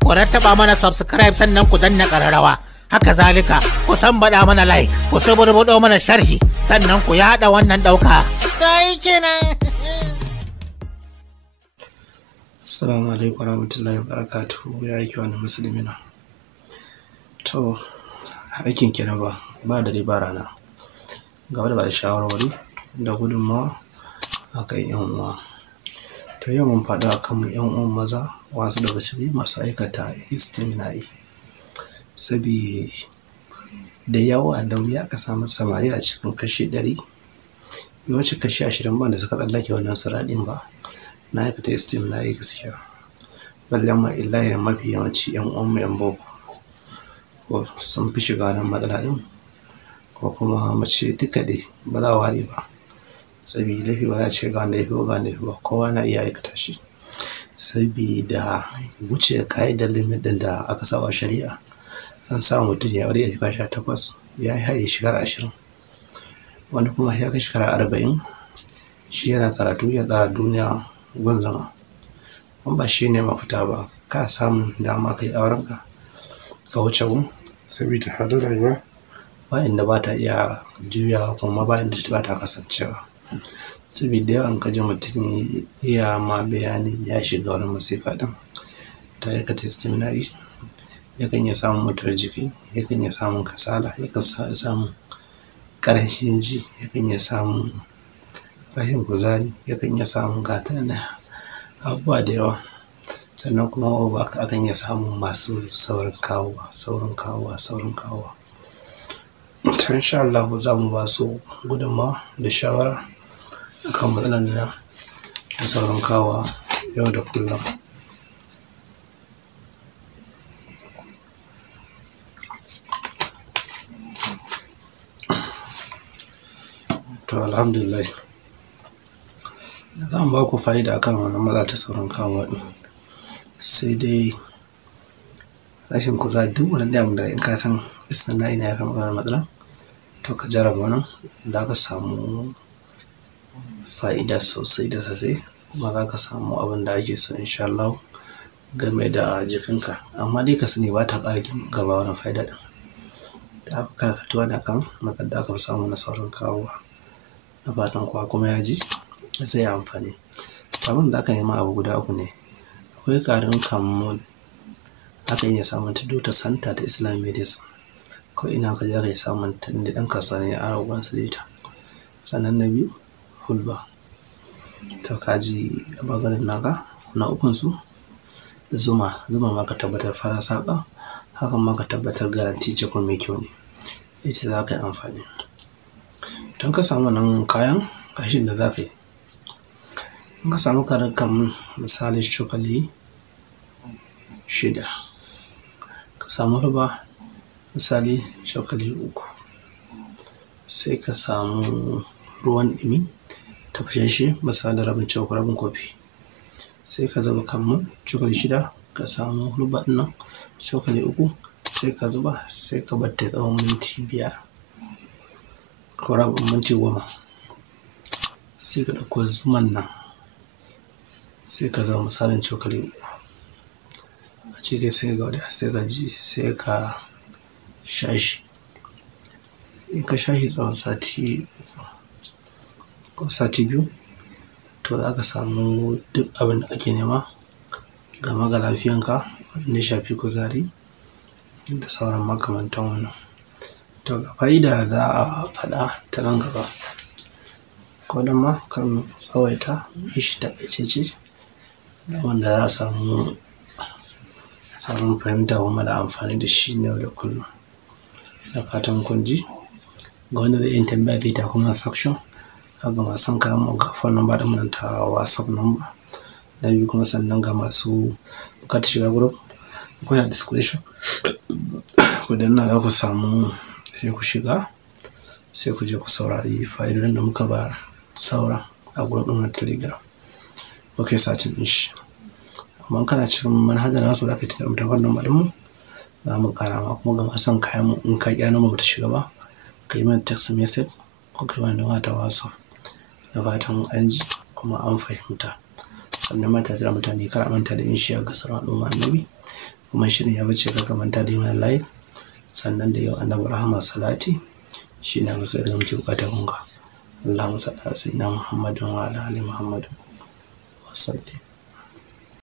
Ku rattaba mana subscribe sannan ku danna ƙararrawa. Haka zalika ku bada mana like, ku suburbudo mana sharhi sannan ku yada wannan dauka. Dai kenan. Assalamu alaikum warahmatullahi wabarakatuh. Ya yake wannan musulmi na. To aikin kenan ba da riba rana. Gaba da ba shawarwari da gudunmawa akan yan uwa. To yau mun faɗa akan yan uwan maza wasu daga cikin masu aikata istimina'i. Sabi da yawa da wuya aka samu samari a cikin kashi 100, yawanci kashi 20 ban da suka tsallake wannan siraɗin ba na aikata istimina'i gaskiya. Balle ma illahi mafi yawanci yan uwan mu yan boko ko sun fi shiga wannan matsala ɗin, ko kuma mace duka dai ba za a ware ba. Sabida laifi ba za a ce ga wanda yafi ba, kowa na iya aikata shi. Sabida wuce ƙa'idar limit ɗin da aka saba shari'a, an sa mutum ya aure a shekara 18 ya yi haye shekara 20, wani kuma ya kai shekara 40 shi yana karatu ya tsara duniya gun zama. Wani ba shi ne mafita ba, ka samun dama ka yi aurenka ka wuce gun, sabida halin rayuwa ba inda ba ta iya juyawa kuma ba inda ba ta kasancewa. Sabida yawan ka ji mutum ya ma bayani ya shiga wani masifa ɗin ta aikata istimina'i, yakan iya samun mutuwar jiki, yakan iya samun kasala, yakan samun ƙarancin ji, yakan iya samun rashin kuzari, yakan iya samun gata na abubuwa da yawa. Sannan kuma akan iya samun masu saurin kawowa. To insha Allah za mu ba su gudunmawa da shawara akan matsalar na saurin kawowa yau da kullum. To alhamdulillah za mu ba ku fa'ida akan wannan matsala ta saurin kawowa ɗin. Sai dai rashin kuzari, duk wani damu da in ka san istimina'i na ya kama wannan matsala, to ka jarraba wannan za ka samu fa'ida sosai da sosai, kuma za ka samu abin da ake so insha Allah game da jikinka. Amma dai ka sani ba ta ƙara gaba wannan fa'ida ɗin, ta fi karkatuwa da kan matsalar da aka samu na saurin kawowa. Na fatan kowa kuma ya ji sai ya amfani. Abin da aka nema abu guda 3 ne. Akwai ƙarin kamu, aka iya samun ta Dota Center ta Islamic Medicine, ko ina ka je ka yi samun ta inda ɗan kasuwa ne a ragon su da ita. Sannan na 2 hulba. To ka ji a bangaren naka. Na 3 su zuma ma ka tabbatar fara saƙa, hakan ma ka tabbatar garanti ce kuma mai kyau ne, ita za ka yi amfani. Don ka samu nan kayan kashin da za ka yi, in ka samu karin kamun misali cokali 6, ka samu ruba misali cokali 3, sai ka samu ruwan ɗumi tafashashe misali rabin kofi, sai ka zuba kamun cokali 6, ka samu ruba ɗin nan cokali 3, sai ka zuba, sai ka bar ta tsawon minti 5 ko rabin minti 10. Sai ka ɗauko zuman nan sai ka zuba misalin cokali 3 a ciki, sai ka wada, sai ka ji, sai ka sha shi. In ka sha shi tsawon sati 3 ko sati 2, to za ka samu duk abin da ake nema game ga lafiyanka, wanda ya shafi kuzari da sauran makamantan wannan. To ga fa'ida za a faɗa ta nan gaba, ko don ma kan tsawaita shi taƙaitacce wanda za a samu fahimta kuma da amfani da shi yau da kullum. Da fatan kun ji. Ga wanda zai yi tambaya zai ta kuma section, ga masu kayan mu ga phone number ɗin mu ta WhatsApp number. Na 2 kuma sannan ga masu buƙatar shiga group, akwai a description ku danna za ku samu, sai ku shiga, sai ku je ku saurari fa'idodin da muka ba saura a group ɗin na Telegram. Ok, satin ɗin shi. Amma kana cikin manhajar nasu za ka yi ta wannan ɗin, za mu ƙara ma. Kuma ga masu kayan mu, in ka ƙi mu ta shiga ba, ka yi mana text message ko ka yi mana wata WhatsApp. Da fatan an ji kuma an fahimta. Sannan mata da mutane kar a manta da yin share ga sauran al'umma annabi. kuma shirin ya wuce ka manta da mana like sannan da yau annabi rahama salati shine musu da muke bukatar kunga Allahumma salli ala sayyidina Muhammadin wa ala ali Muhammadin wa sallim.